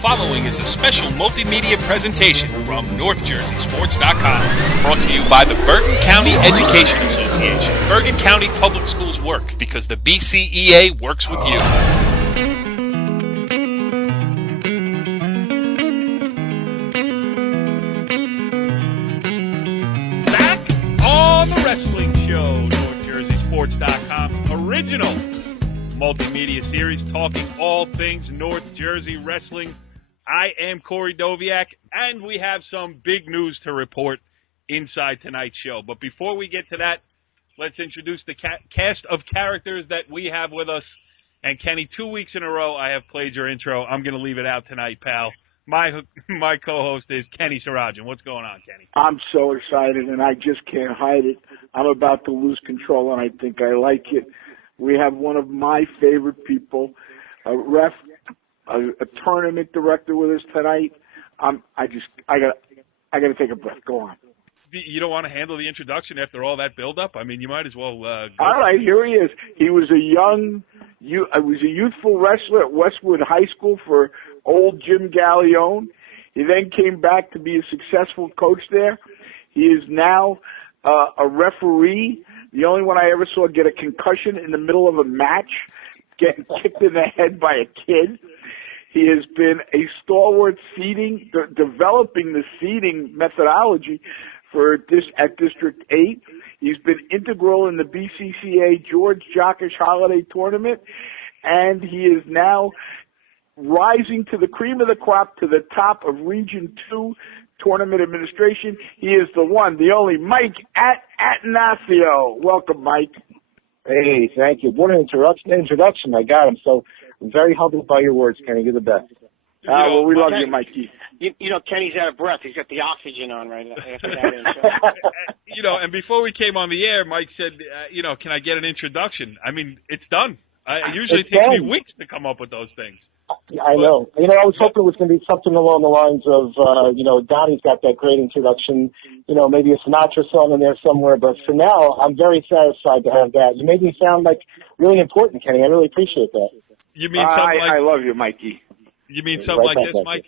following is a special multimedia presentation from NorthJerseySports.com. Brought to you by the Bergen County Education Association. Bergen County Public Schools work because the BCEA works with you. Back on the wrestling show, NorthJerseySports.com. Original multimedia series talking all things North Jersey wrestling. I am Corey Doviak, and we have some big news to report inside tonight's show. But before we get to that, let's introduce the cast of characters that we have with us. And Kenny, 2 weeks in a row I have played your intro. I'm going to leave it out tonight, pal. My co-host is Kenny Sarajian. What's going on, Kenny? I'm so excited, and I just can't hide it. I'm about to lose control, and I think I like it. We have one of my favorite people, a ref, a tournament director with us tonight. I gotta take a breath. Go on. You don't want to handle the introduction after all that build-up? I mean, you might as well go. All right, here he is. He was a youthful wrestler at Westwood High School for old Jim Gallione. He then came back to be a successful coach there. He is now a referee. The only one I ever saw get a concussion in the middle of a match, getting kicked in the head by a kid. He has been a stalwart developing the seeding methodology at District 8. He's been integral in the BCCA George Jockish Holiday Tournament, and he is now rising to the cream of the crop to the top of Region 2 Tournament Administration. He is the one, the only Mike Attanasio. Welcome, Mike. Hey, thank you. What an introduction. My God, I'm very humbled by your words, Kenny. You're the best. Well, we love you, Mikey. You know, Kenny's out of breath. He's got the oxygen on right now after that intro. And before we came on the air, Mike said, can I get an introduction? I mean, it's done. It usually takes me weeks to come up with those things. I know. I was hoping it was going to be something along the lines of, Donnie's got that great introduction, maybe a Sinatra song in there somewhere. But for now, I'm very satisfied to have that. You made me sound like really important, Kenny. I really appreciate that. You mean something I love you, Mikey. You mean something like this, Mike?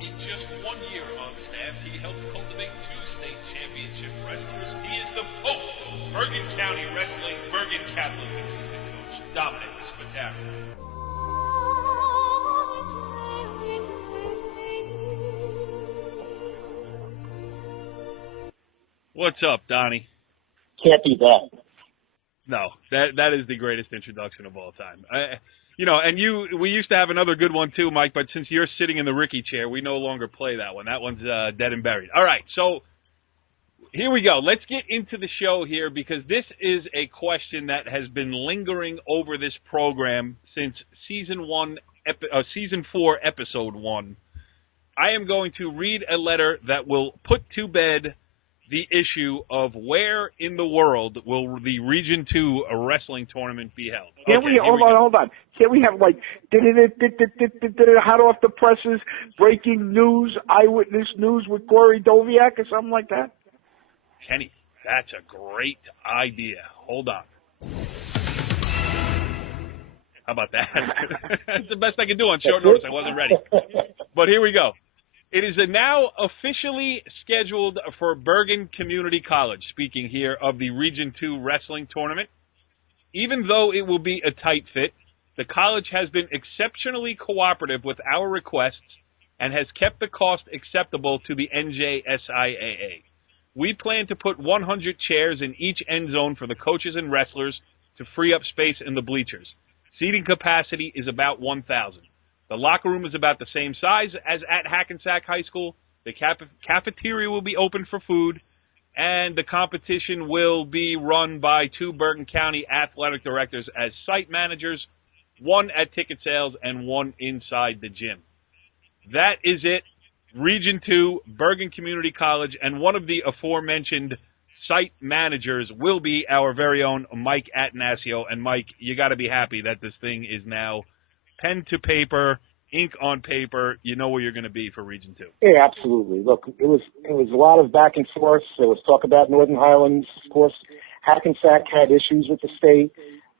In just 1 year on staff, he helped cultivate 2 state championship wrestlers. He is the Pope of Bergen County Wrestling, Bergen Catholic assistant coach, Donnie Spataro. What's up, Donnie? Can't be that. No, that is the greatest introduction of all time. We used to have another good one too, Mike, but since you're sitting in the Ricky chair, we no longer play that one. That one's dead and buried. All right, so here we go. Let's get into the show here because this is a question that has been lingering over this program since Season 4, Episode 1. I am going to read a letter that will put to bed the issue of where in the world will the Region 2 wrestling tournament be held. Hold on. Can't we have hot off the presses, breaking news, eyewitness news with Corey Doviak or something like that? Kenny, that's a great idea. Hold on. How about that? That's the best I can do on short notice. I wasn't ready. But here we go. It is now officially scheduled for Bergen Community College, speaking here of the Region 2 wrestling tournament. Even though it will be a tight fit, the college has been exceptionally cooperative with our requests and has kept the cost acceptable to the NJSIAA. We plan to put 100 chairs in each end zone for the coaches and wrestlers to free up space in the bleachers. Seating capacity is about 1,000. The locker room is about the same size as at Hackensack High School. The cafeteria will be open for food, and the competition will be run by 2 Bergen County athletic directors as site managers, 1 at ticket sales and 1 inside the gym. That is it. Region 2, Bergen Community College, and one of the aforementioned site managers will be our very own Mike Attanasio. And Mike, you got to be happy that this thing is now pen to paper, ink on paper, you know where you're going to be for Region 2. Yeah, absolutely. Look, it was a lot of back and forth. There was talk about Northern Highlands. Of course, Hackensack had issues with the state.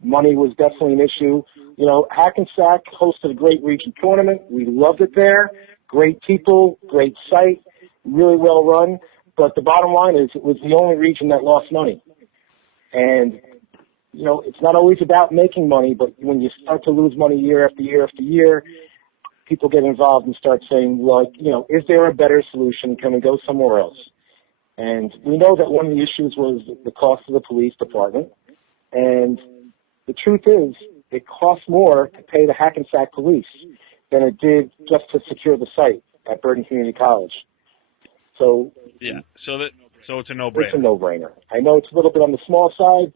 Money was definitely an issue. You know, Hackensack hosted a great region tournament. We loved it there. Great people, great site, really well run. But the bottom line is it was the only region that lost money. And, you know, it's not always about making money, but when you start to lose money year after year after year, people get involved and start saying, well, you know, is there a better solution? Can we go somewhere else? And we know that one of the issues was the cost of the police department. And the truth is, it costs more to pay the Hackensack police than it did just to secure the site at Bergen Community College. So yeah, so it's a no-brainer. It's a no-brainer. I know it's a little bit on the small side.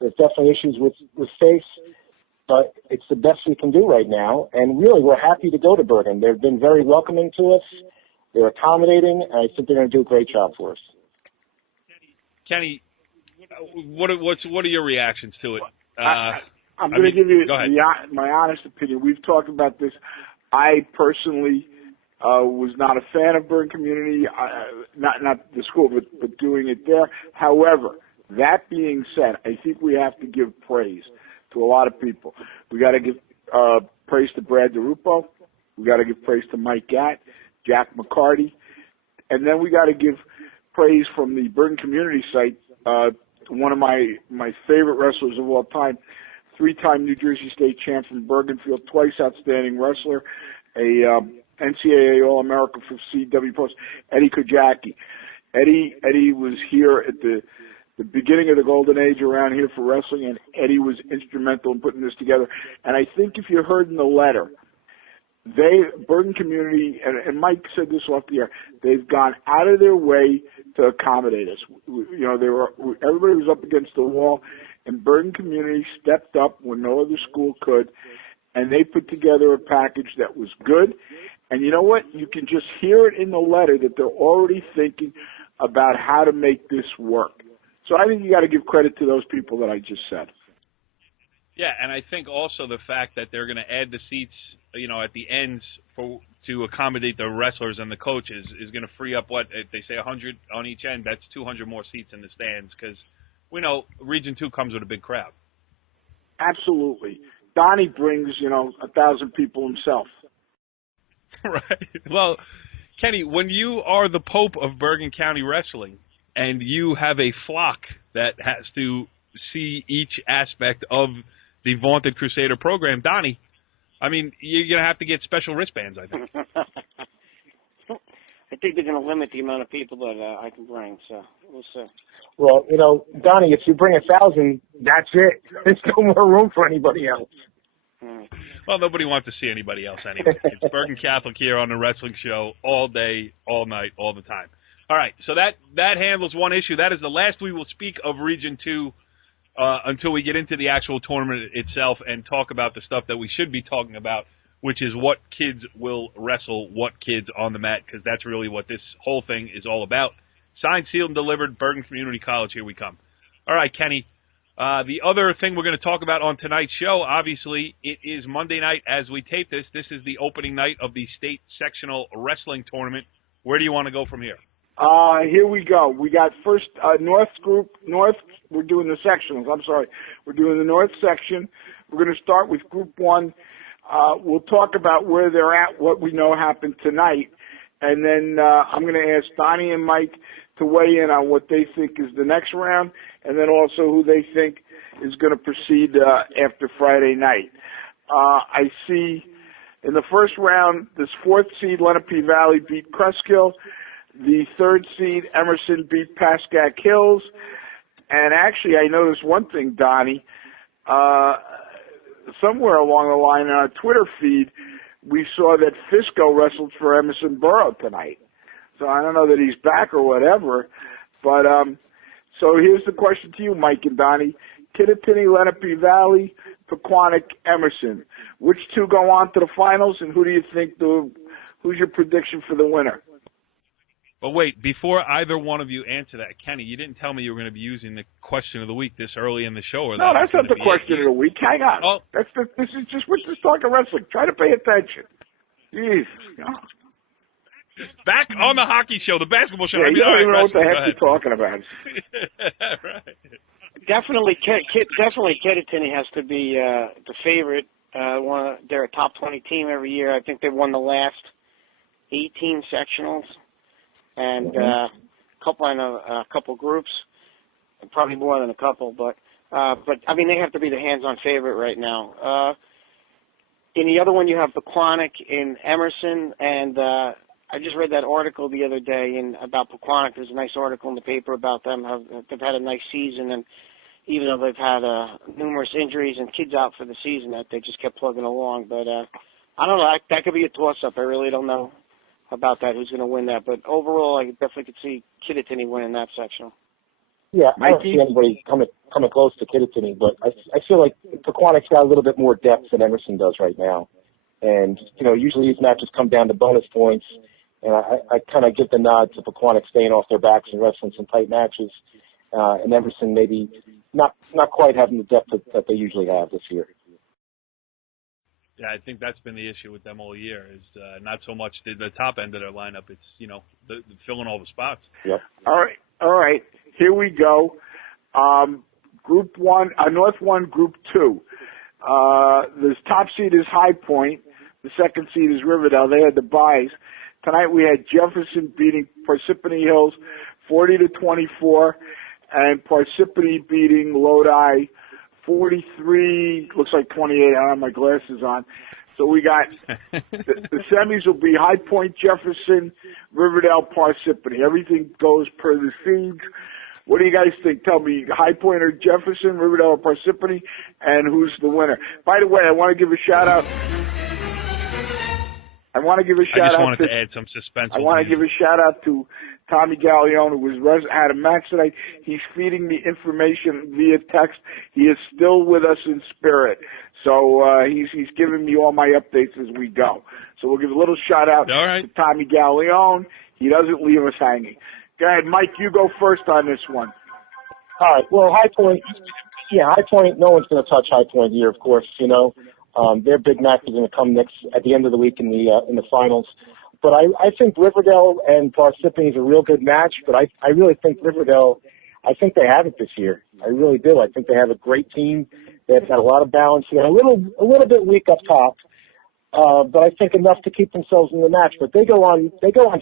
There's definitely issues with space, but it's the best we can do right now. And really, we're happy to go to Bergen. They've been very welcoming to us. They're accommodating, and I think they're going to do a great job for us. Kenny, what are your reactions to it? I'm going to give you my my honest opinion. We've talked about this. I personally was not a fan of Bergen Community, not the school, but doing it there. However, that being said, I think we have to give praise to a lot of people. We got to give praise to Brad DeRupo. We got to give praise to Mike Gatt, Jack McCarty, and then we got to give praise from the Bergen Community site. One of my favorite wrestlers of all time, 3-time New Jersey State champ from Bergenfield, twice outstanding wrestler, a NCAA All-American for CW Post, Eddie Kojaki. Eddie was here at the beginning of the golden age around here for wrestling, and Eddie was instrumental in putting this together. And I think if you heard in the letter, Bergen Community, and Mike said this off the air, they've gone out of their way to accommodate us. You know, everybody was up against the wall, and Bergen Community stepped up when no other school could, and they put together a package that was good. And you know what? You can just hear it in the letter that they're already thinking about how to make this work. So I think you got to give credit to those people that I just said. Yeah, and I think also the fact that they're going to add the seats, you know, at the ends to accommodate the wrestlers and the coaches is going to free up if they say 100 on each end. That's 200 more seats in the stands because we know Region 2 comes with a big crowd. Absolutely. Donnie brings, 1,000 people himself. Right. Well, Kenny, when you are the Pope of Bergen County Wrestling and you have a flock that has to see each aspect of the vaunted Crusader program, Donnie, I mean, you're going to have to get special wristbands, I think. I think they're going to limit the amount of people that I can bring, so we'll see. Well, Donnie, if you bring 1,000, that's it. There's no more room for anybody else. Well, nobody wants to see anybody else anyway. It's Bergen Catholic here on the wrestling show all day, all night, all the time. All right, so that handles one issue. That is the last we will speak of Region 2 until we get into the actual tournament itself and talk about the stuff that we should be talking about, which is what kids will wrestle, what kids on the mat, because that's really what this whole thing is all about. Signed, sealed, and delivered, Bergen Community College, here we come. All right, Kenny. The other thing we're going to talk about on tonight's show, obviously, it is Monday night as we tape this. This is the opening night of the state sectional wrestling tournament. Where do you want to go from here? Here we go. We got first North group. North, we're doing the sectionals. I'm sorry. We're doing the North section. We're going to start with Group 1. We'll talk about where they're at, what we know happened tonight, and then I'm going to ask Donnie and Mike to weigh in on what they think is the next round, and then also who they think is going to proceed after Friday night. I see in the first round, this 4th seed, Lenape Valley, beat Cresskill. The 3rd seed, Emerson, beat Pascack Hills. And actually, I noticed one thing, Donnie. Somewhere along the line in our Twitter feed, we saw that Fisco wrestled for Emerson Borough tonight. So I don't know that he's back or whatever. But so here's the question to you, Mike and Donnie. Kittatinny, Lenape Valley, Pequannock, Emerson. Which two go on to the finals, and who do you think who's your prediction for the winner? But wait, before either one of you answer that, Kenny, you didn't tell me you were going to be using the question of the week this early in the show. Or no, that's not the question of the week. Hang on. Oh. We're just talking wrestling. Try to pay attention. Jeez. Back on the hockey show, the basketball show. Yeah, you don't even know what the heck you're talking about. Right. Definitely, Kittatinny has to be the favorite. They're a top 20 team every year. I think they've won the last 18 sectionals, and a couple groups, probably more than a couple. But I mean, they have to be the hands-on favorite right now. In the other one, you have Pequannock in Emerson, and I just read that article the other day about Pequannock. There's a nice article in the paper about them. They've had a nice season, and even though they've had numerous injuries and kids out for the season, that they just kept plugging along. But I don't know. That could be a toss-up. I really don't know about that, who's going to win that. But overall, I definitely could see Kittatinny winning that sectional. Yeah, I don't see anybody coming close to Kittatinny, but I feel like Pequannock's got a little bit more depth than Emerson does right now. And, usually these matches come down to bonus points, and I kind of give the nod to Pequannock staying off their backs and wrestling some tight matches, and Emerson maybe not quite having the depth that they usually have this year. Yeah, I think that's been the issue with them all year, is not so much the top end of their lineup. It's, the filling all the spots. Yep. All right. Here we go. Group 1, North 1, Group 2. The top seed is High Point. The second seed is Riverdale. They had the byes. Tonight we had Jefferson beating Parsippany Hills 40-24, and Parsippany beating Lodi 43, looks like 28. I don't have my glasses on. So we got the semis will be High Point, Jefferson, Riverdale, Parsippany. Everything goes per the seeds. What do you guys think? Tell me, High Point or Jefferson, Riverdale or Parsippany, and who's the winner? By the way, I want to give a shout out. I just wanted to add some suspense. I want to give a shout out to Tommy Gallione, who had a match tonight. He's feeding me information via text. He is still with us in spirit. So he's giving me all my updates as we go. So we'll give a little shout out to Tommy Gallione. He doesn't leave us hanging. Go ahead, Mike, you go first on this one. All right. Well, High Point, High Point, no one's going to touch High Point here, of course, Their big match is going to come at the end of the week in the finals. But I think Riverdale and Parsippany is a real good match, but I really think Riverdale, I think they have it this year. I really do. I think they have a great team. They've got a lot of balance. They're a little bit weak up top, but I think enough to keep themselves in the match. But they go on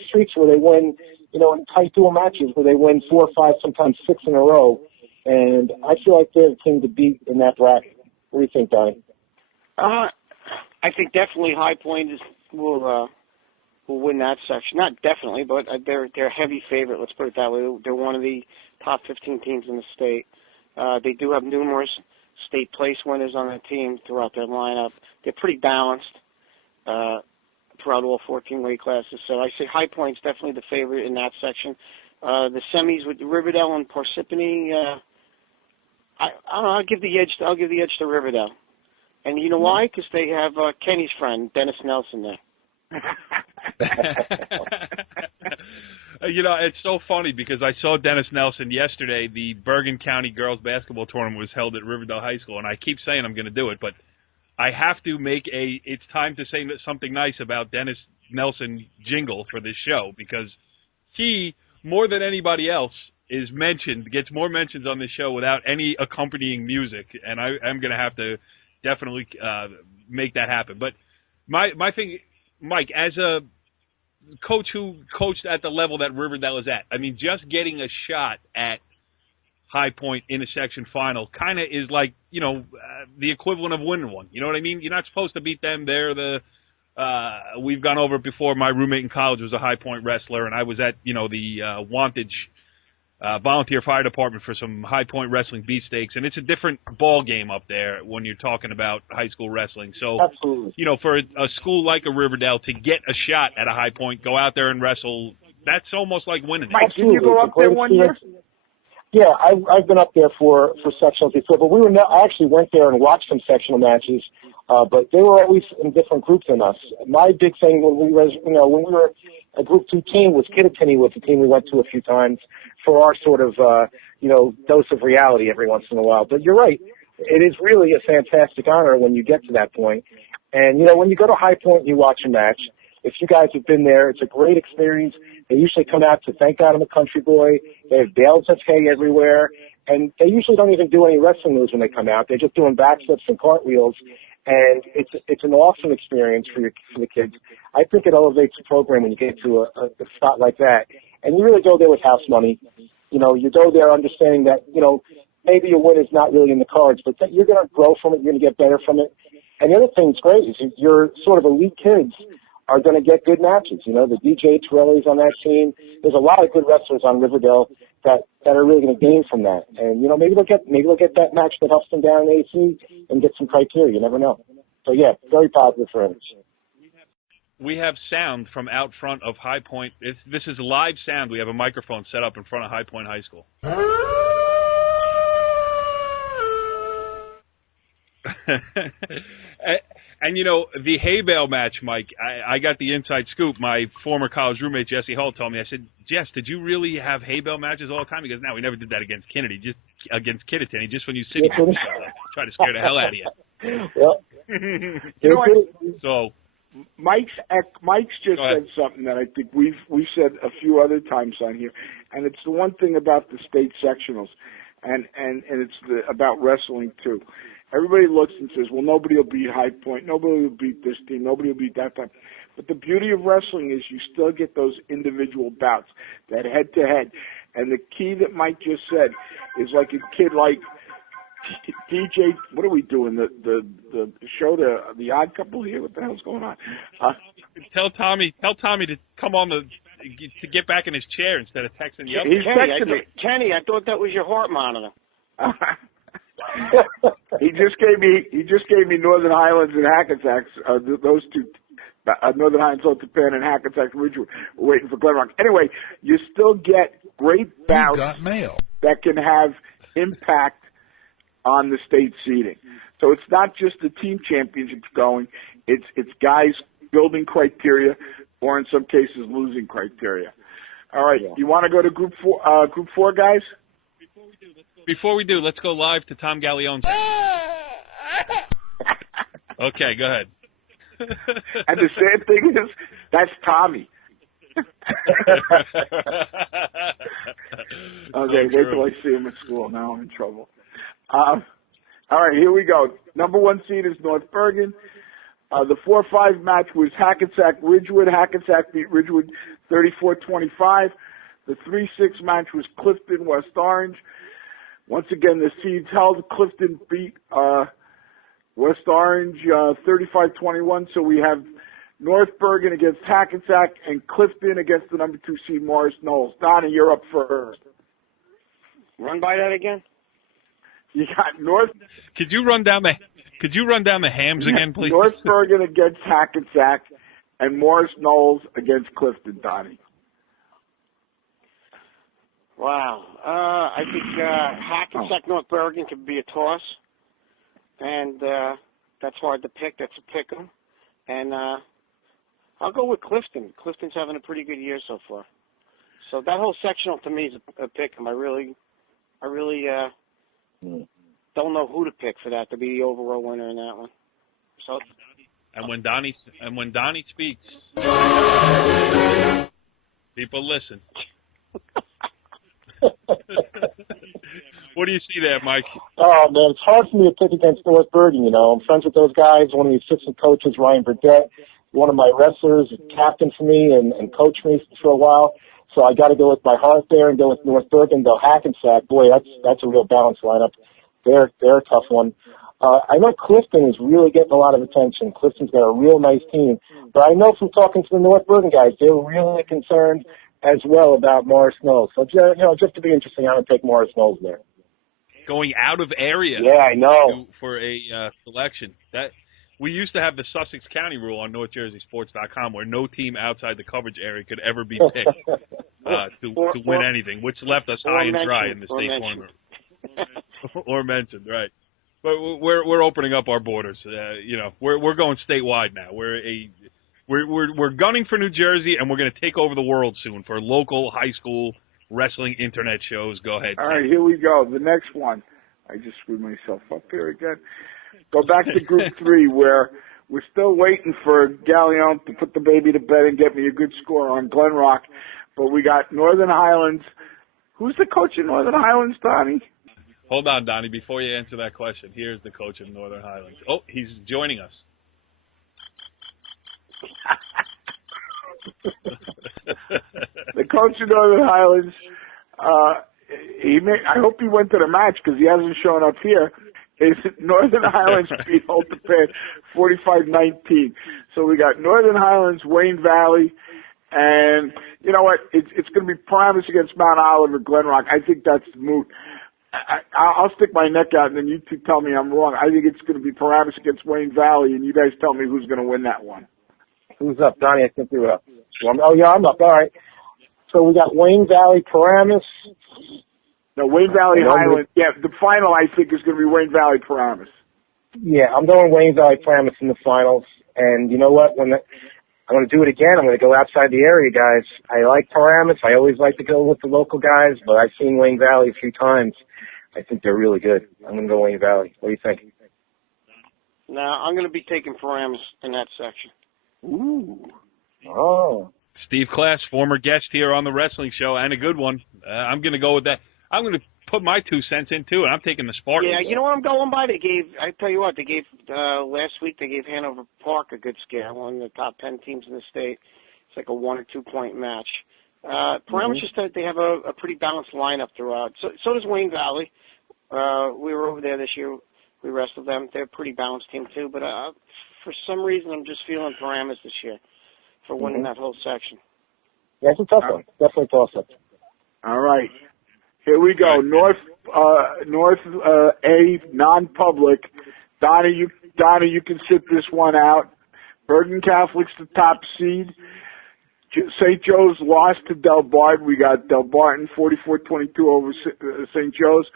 streaks where they win, in tight dual matches where they win 4 or 5, sometimes 6 in a row. And I feel like they're the team to beat in that bracket. What do you think, Donnie? I think definitely High Point will win that section. Not definitely, but they're a heavy favorite. Let's put it that way. They're one of the top 15 teams in the state. They do have numerous state place winners on their team throughout their lineup. They're pretty balanced throughout all 14 weight classes. So I say High Point's definitely the favorite in that section. The semis with Riverdale and Parsippany, I don't know. I'll give the edge to Riverdale. And you know why? Because they have Kenny's friend, Dennis Nelson, there. It's so funny because I saw Dennis Nelson yesterday. The Bergen County girls basketball tournament was held at Riverdale High School, and I keep saying I'm going to do it, but I have to make it's time to say something nice about Dennis Nelson jingle for this show, because he, more than anybody else, gets more mentions on this show without any accompanying music, and I'm going to have to definitely make that happen. But my thing, Mike, as a coach who coached at the level that Riverdale is at, I mean, just getting a shot at High Point in a section final kind of is like, the equivalent of winning one. You know what I mean? You're not supposed to beat them. They're we've gone over it before. My roommate in college was a High Point wrestler, and I was at, the Wantage volunteer fire department for some High Point wrestling beefsteaks, and it's a different ball game up there when you're talking about high school wrestling. So, absolutely, for a school like a Riverdale to get a shot at a High Point, go out there and wrestle, that's almost like winning it. Mike, did you go up there one year? Yeah, I've been up there for sectionals before, but I actually went there and watched some sectional matches, but they were always in different groups than us. My big thing when we were a Group 2 team was Kittatinny, was the team we went to a few times for our sort of, dose of reality every once in a while. But you're right. It is really a fantastic honor when you get to that point. And, when you go to High Point and you watch a match, if you guys have been there, it's a great experience. They usually come out to thank God I'm a country boy. They have bales of hay everywhere. And they usually don't even do any wrestling moves when they come out. They're just doing backflips and cartwheels. And it's an awesome experience for the kids. I think it elevates the program when you get to a spot like that. And you really go there with house money. You know, you go there understanding that, you know, maybe your win is not really in the cards, but that you're going to grow from it. You're going to get better from it. And the other thing that's great is your sort of elite kids are going to get good matches. You know, the DJ Torelli's on that team. There's a lot of good wrestlers on Riverdale that are really going to gain from that. And, you know, maybe they'll get that match that helps them down in AC and get some criteria. You never know. So, yeah, very positive for him. We have sound from out front of High Point. This is live sound. We have a microphone set up in front of High Point High School. And, you know, the hay bale match, Mike, I got the inside scoop. My former college roommate, Jesse Hull, told me. I said, Jess, did you really have hay bale matches all the time? He goes, no, we never did that against Kennedy, just against Kittatinny, just when you sit and try to scare the hell out of you. Yep. You know what? So Mike's just said something that I think we've said a few other times on here, and it's the one thing about the state sectionals, and it's about wrestling too. Everybody looks and says, well, nobody will beat High Point, nobody will beat this team, nobody will beat that team. But the beauty of wrestling is you still get those individual bouts, that head-to-head. And the key that Mike just said is like a kid like DJ, what are we doing? The show, the Odd Couple here? What the hell's going on? Tell Tommy to come on to get back in his chair instead of texting you. Kenny, I thought that was your heart monitor. He just gave me Northern Highlands and Hackensack. Those two, Northern Highlands, Old Japan, and Hackensack Ridgewood. We're waiting for Glen Rock. Anyway, you still get great bouts that can have impact on the state seeding. So it's not just the team championships going. It's guys building criteria, or in some cases losing criteria. All right, you want to go to group four, guys? Before we do, let's go live to Tom Galleone's. Okay, go ahead. And the sad thing is, that's Tommy. Okay, wait till I see him at school. Now I'm in trouble. All right, here we go. Number one seed is North Bergen. The 4-5 match was Hackensack Ridgewood. Hackensack beat Ridgewood 34-25. The 3-6 match was Clifton West Orange. Once again, the seeds held. Clifton beat West Orange 35-21. So we have North Bergen against Hackensack and Clifton against the number 2 seed Morris Knowles. Donnie, you're up first. Run by that again. You got North. Could you run down the hams again, please? North Bergen against Hackensack and Morris Knowles against Clifton, Donnie. Wow. I think Hackensack North Bergen could be a toss, and that's hard to pick. That's a pick 'em, and I'll go with Clifton. Clifton's having a pretty good year so far. So that whole sectional to me is a pick 'em. I really don't know who to pick for that to be the overall winner in that one. So. And when Donnie speaks, people listen. What do you see there, Mike? Oh, man, it's hard for me to pick against North Bergen, you know. I'm friends with those guys. One of the assistant coaches, Ryan Burdett, one of my wrestlers, captain for me and coached me for a while. So I got to go with my heart there and go with North Bergen, go Hackensack. Boy, that's a real balanced lineup. They're a tough one. I know Clifton is really getting a lot of attention. Clifton's got a real nice team. But I know from talking to the North Bergen guys, they're really concerned as well about Morris Knowles. So, you know, just to be interesting, I'm going to take Morris Knowles there. Going out of area. Yeah, I know. For a selection. That we used to have the Sussex County rule on NorthJerseySports.com where no team outside the coverage area could ever be picked to win anything, which left us high and dry in the state tournament. Or mentioned, right. But we're opening up our borders. You know, we're going statewide now. We're gunning for New Jersey, and we're going to take over the world soon for local high school wrestling internet shows. Go ahead. All right, here we go. The next one. I just screwed myself up here again. Go back to Group 3 where We're still waiting for Gallion to put the baby to bed and get me a good score on Glen Rock. But we got Northern Highlands. Who's the coach in Northern Highlands, Donnie? Hold on, Donnie. Before you answer that question, here's the coach of Northern Highlands. Oh, he's joining us. The coach of Northern Highlands, I hope he went to the match because he hasn't shown up here. Is Northern Highlands beat Ultipad 45-19. So we got Northern Highlands, Wayne Valley, and you know what? It's going to be Paramus against Mount Olive or Glen Rock. I think that's moot. I'll stick my neck out, and then you two tell me I'm wrong. I think it's going to be Paramus against Wayne Valley, and you guys tell me who's going to win that one. Who's up? Donnie, I think you're up. Oh, yeah, I'm up. All right. So we got Wayne Valley, Paramus. No, Wayne Valley Highlands. Yeah, the final, I think, is going to be Wayne Valley Paramus. Yeah, I'm going Wayne Valley Paramus in the finals. And you know what? I'm going to do it again. I'm going to go outside the area, guys. I like Paramus. I always like to go with the local guys, but I've seen Wayne Valley a few times. I think they're really good. I'm going to go Wayne Valley. What do you think? No, I'm going to be taking Paramus in that section. Ooh. Oh. Steve Class, former guest here on the wrestling show, and a good one. I'm going to go with that. I'm going to put my 2 cents in, too, and I'm taking the Spartans. Yeah, you know what I'm going by? I tell you what, last week they gave Hanover Park a good scare, one of the top 10 teams in the state. It's like a 1 or 2 point match. Paramus just they have a pretty balanced lineup throughout. So does Wayne Valley. We were over there this year. We wrestled them. They're a pretty balanced team, too. But for some reason, I'm just feeling Paramus this year for winning that whole section. Yeah, it's a tough one. Definitely toss-up. All right. Here we go. North A, non-public. Donnie, you can sit this one out. Bergen Catholic's the top seed. St. Joe's lost to Del Barton. We got Del Barton 44-22 over St. Joe's.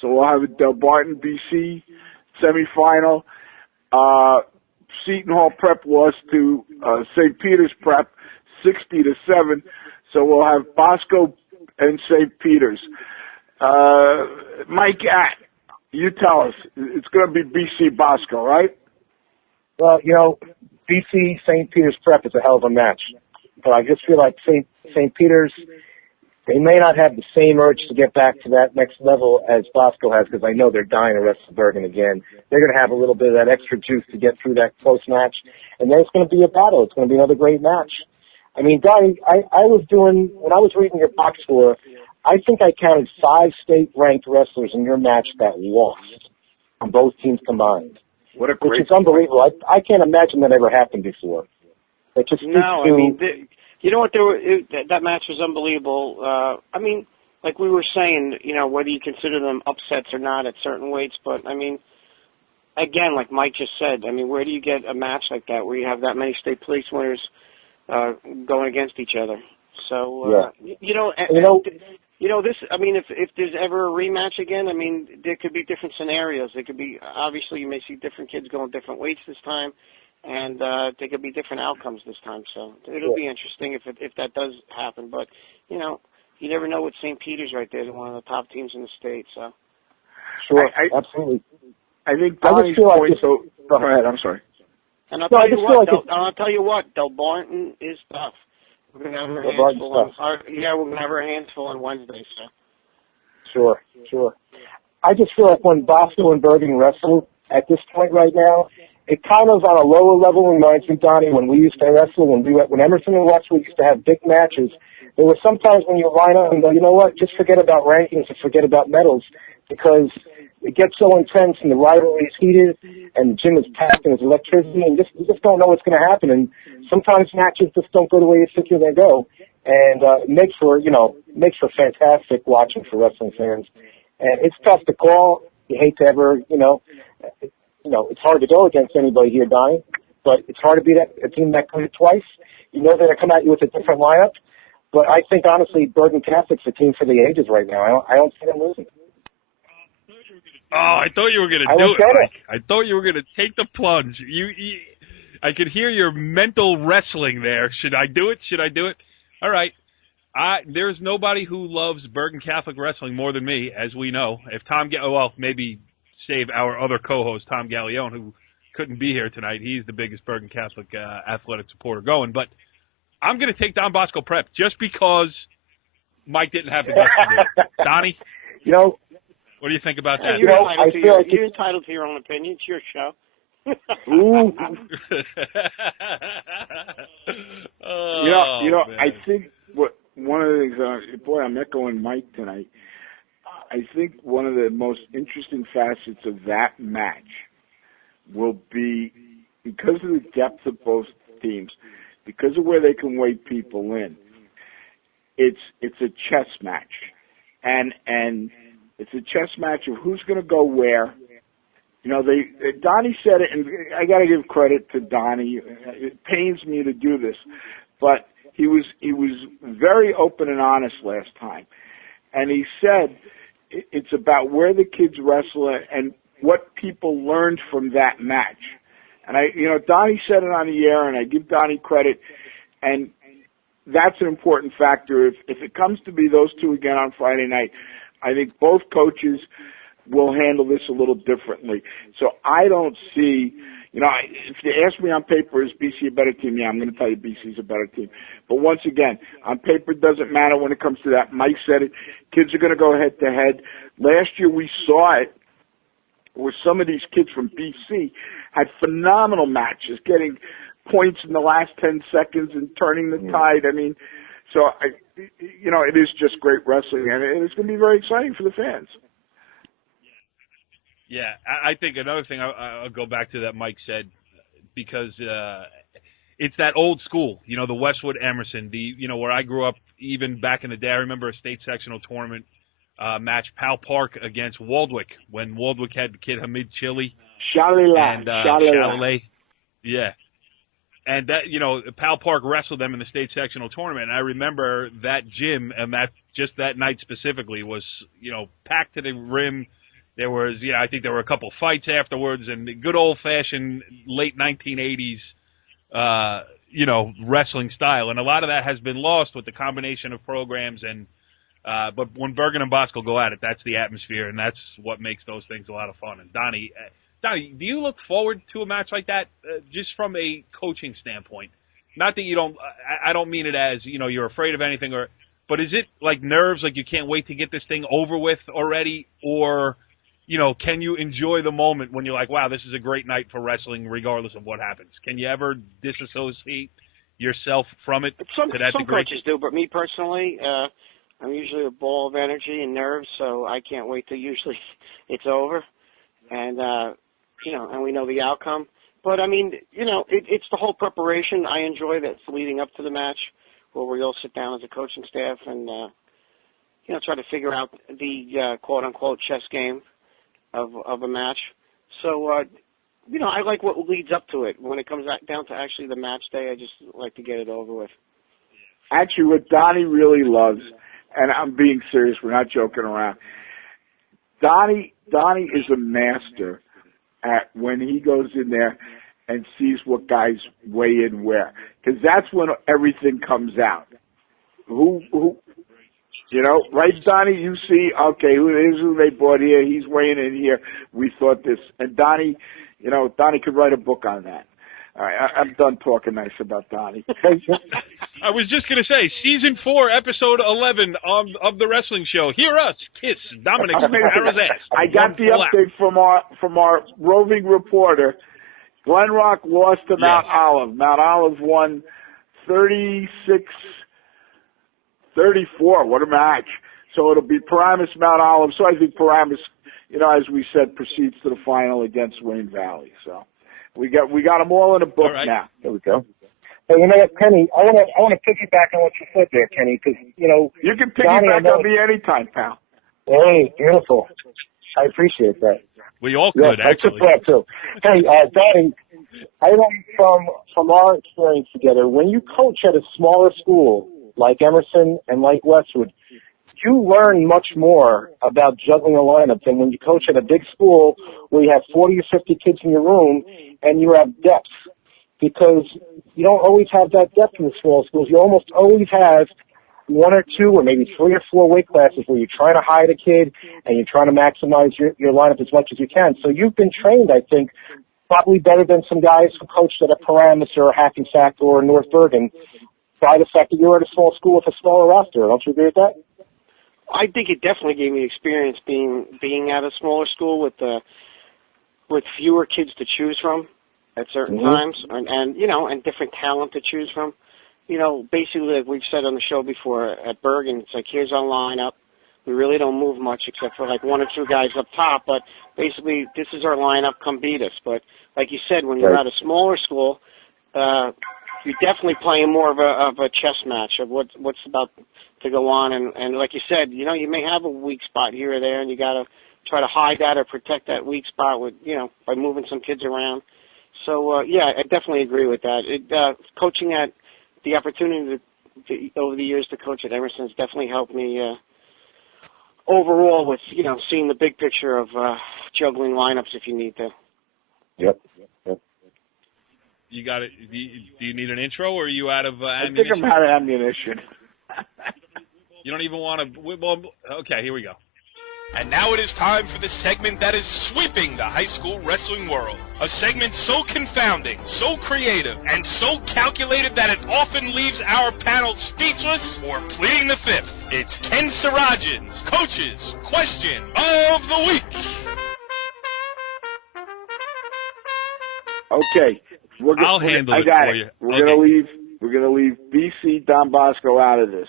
So we'll have a Del Barton BC semifinal. Seton Hall Prep lost to St. Peter's Prep 60-7. So we'll have Bosco and St. Peter's. Mike, you tell us. It's going to be BC Bosco, right? Well, you know, BC St. Peter's Prep is a hell of a match. But I just feel like St. Peter's, they may not have the same urge to get back to that next level as Bosco has, because I know they're dying to wrestle Bergen again. They're going to have a little bit of that extra juice to get through that close match. And then it's going to be a battle. It's going to be another great match. I mean, Donnie, when I was reading your box score, I think I counted 5 state-ranked wrestlers in your match that lost on both teams combined. What a great which is unbelievable. I can't imagine that ever happened before. It just no, I mean, you know what? That match was unbelievable. I mean, like we were saying, you know, whether you consider them upsets or not at certain weights, but I mean, again, like Mike just said, I mean, where do you get a match like that where you have that many state police winners going against each other? So, you know, this. I mean, if there's ever a rematch again, I mean, there could be different scenarios. There could be obviously you may see different kids going different weights this time. And there could be different outcomes this time, so it'll be interesting if that does happen. But you know, you never know with St. Peter's right there. They're one of the top teams in the state. So sure, absolutely. I think Donnie's point. So go ahead. I'm sorry. And I'll tell you what, Del Barton is tough. We're gonna have our hands full we're gonna have our hands full on Wednesday. So sure. I just feel like when Bosco and Bergen wrestle at this point right now, it kind of on a lower level reminds me, Donnie, when we used to wrestle, when Emerson and Westwood used to have big matches. There were sometimes when you line up and go, you know what, just forget about rankings and forget about medals, because it gets so intense and the rivalry is heated and the gym is packed and there's electricity and you just don't know what's going to happen. And sometimes matches just don't go the way you think they're going to go. And it makes for fantastic watching for wrestling fans. And it's tough to call. You hate to ever, it's hard to go against anybody here, Donnie, but it's hard to beat a team that played twice. You know they're going to come at you with a different lineup, but I think, honestly, Bergen Catholic's a team for the ages right now. I don't see them losing. Oh, I thought you were going to do it. I thought you were going to take the plunge. I could hear your mental wrestling there. Should I do it? All right. There's nobody who loves Bergen Catholic wrestling more than me, as we know. If maybe save our other co-host, Tom Gallione, who couldn't be here tonight. He's the biggest Bergen Catholic athletic supporter going. But I'm going to take Don Bosco Prep just because Mike didn't have the guts to do it. Donnie? What do you think about that? You're entitled to your own opinion. It's your show. Ooh. Man. I think one of the things, boy, I'm echoing Mike tonight. I think one of the most interesting facets of that match will be, because of the depth of both teams, because of where they can weigh people in, it's a chess match. And it's a chess match of who's going to go where. Donnie said it, and I got to give credit to Donnie. It pains me to do this, but he was very open and honest last time, and he said it's about where the kids wrestle and what people learned from that match. And Donnie said it on the air, and I give Donnie credit, and that's an important factor. If it comes to be those two again on Friday night, I think both coaches will handle this a little differently. So I don't see, if you ask me on paper, is BC a better team? Yeah, I'm going to tell you BC's a better team. But once again, on paper it doesn't matter when it comes to that. Mike said it. Kids are going to go head to head. Last year we saw it where some of these kids from BC had phenomenal matches, getting points in the last 10 seconds and turning the tide. I mean, so, it is just great wrestling, and it's going to be very exciting for the fans. Yeah, I think another thing I'll go back to that Mike said, because it's that old school, the Westwood Emerson, where I grew up even back in the day. I remember a state sectional tournament match, Pal Park against Waldwick, when Waldwick had the kid Hamid Chili. Chalet. Yeah. And that, Pal Park wrestled them in the state sectional tournament. And I remember that gym, and that night specifically was, packed to the rim. There was, I think there were a couple fights afterwards, and the good old-fashioned late 1980s, wrestling style. And a lot of that has been lost with the combination of programs. And but when Bergen and Bosco go at it, that's the atmosphere, and that's what makes those things a lot of fun. And Donnie, do you look forward to a match like that, just from a coaching standpoint? Not that you don't. I don't mean it as you're afraid of anything, but is it like nerves, like you can't wait to get this thing over with already, or can you enjoy the moment when you're like, wow, this is a great night for wrestling regardless of what happens? Can you ever disassociate yourself from it some to that some degree? Coaches do, but me personally, I'm usually a ball of energy and nerves, so I can't wait till usually it's over. And, and we know the outcome. But, I mean, it's the whole preparation I enjoy that's leading up to the match, where we all sit down as a coaching staff and, try to figure out the quote-unquote chess game of a match. So, I like what leads up to it. When it comes down to actually the match day, I just like to get it over with. Actually, what Donnie really loves, and I'm being serious, we're not joking around, Donnie is a master at when he goes in there and sees what guys weigh in where. Because that's when everything comes out. Right, Donnie? You see, okay, here's who they brought here. He's weighing in here. We thought this. And Donnie, Donnie could write a book on that. All right, I'm done talking nice about Donnie. I was just going to say, Season 4, Episode 11 of the wrestling show. Hear us kiss Dominic Spattaro's ass. I got the update from our roving reporter. Glen Rock lost to Mount Olive. Mount Olive won 36-34. What a match. So it'll be Paramus, Mount Olive. So I think Paramus, as we said, proceeds to the final against Wayne Valley. So we got them all in a book now. There we go. Hey, you know what, Kenny? I want to piggyback on what you said there, Kenny, because you can piggyback on me anytime, pal. Hey, beautiful. I appreciate that. We all could, actually. I took that too. Hey, Donnie, I know from our experience together, when you coach at a smaller school like Emerson and like Westwood, you learn much more about juggling a lineup than when you coach at a big school where you have 40 or 50 kids in your room and you have depth. Because you don't always have that depth in the small schools. You almost always have one or two or maybe 3 or 4 weight classes where you're trying to hide a kid and you're trying to maximize your lineup as much as you can. So you've been trained, I think, probably better than some guys who coached at a Paramus or a Hackensack or North Bergen by the fact that you're at a small school with a smaller roster. Don't you agree with that? I think it definitely gave me experience being at a smaller school with fewer kids to choose from at certain times, and different talent to choose from. Basically, like we've said on the show before, at Bergen, it's like, here's our lineup. We really don't move much except for like one or two guys up top, but basically this is our lineup, come beat us. But like you said, when you're at a smaller school, you're definitely playing more of a chess match of what's about to go on. And like you said, you may have a weak spot here or there, and you got to try to hide that or protect that weak spot with, by moving some kids around. So, yeah, I definitely agree with that. Coaching at the opportunity over the years to coach at Emerson has definitely helped me overall with, seeing the big picture of juggling lineups if you need to. Yep. You got it. Do you need an intro, or are you out of ammunition? I think I'm out of ammunition. You don't even want to. Well, okay, here we go. And now it is time for the segment that is sweeping the high school wrestling world. A segment so confounding, so creative, and so calculated that it often leaves our panel speechless or pleading the fifth. It's Ken Sarajian's Coach's Question of the Week. Okay. I'll handle it for you. We're gonna leave BC Don Bosco out of this.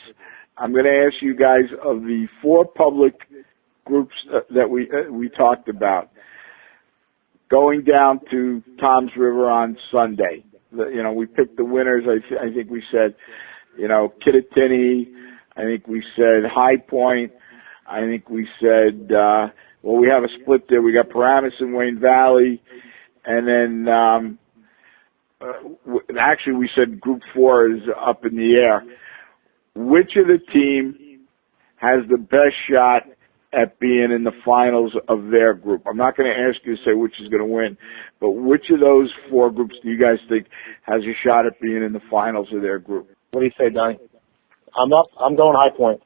I'm gonna ask you guys, of the 4 public groups that we talked about, going down to Tom's River on Sunday. We picked the winners. I think we said, Kittatinny. I think we said High Point. I think we said, we have a split there. We got Paramus and Wayne Valley. And then, actually we said Group 4 is up in the air. Which of the team has the best shot at being in the finals of their group? I'm not going to ask you to say which is going to win, but which of those 4 groups do you guys think has a shot at being in the finals of their group? What do you say, Donnie? I'm going High Point.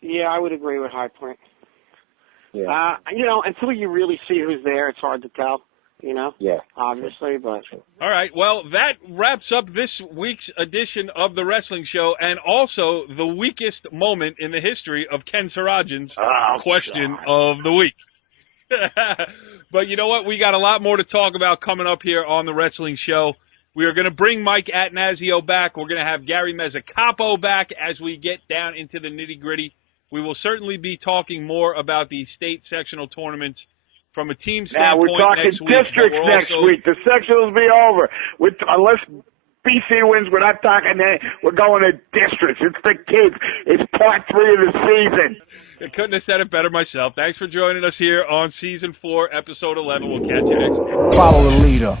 Yeah, I would agree with High Point. Yeah. Until you really see who's there, it's hard to tell. Yeah. Obviously, but. All right. Well, that wraps up this week's edition of the Wrestling Show, and also the weakest moment in the history of Ken Sarajian's Question of the Week. But you know what? We got a lot more to talk about coming up here on the Wrestling Show. We are going to bring Mike Attanasio back. We're going to have Gary Mezzacapo back as we get down into the nitty-gritty. We will certainly be talking more about the state sectional tournaments from a team standpoint. We're talking districts next week. The sectionals will be over. Unless BC wins, we're not talking that. We're going to districts. It's the kids. It's part 3 of the season. I couldn't have said it better myself. Thanks for joining us here on Season 4, Episode 11. We'll catch you next week. Follow the leader.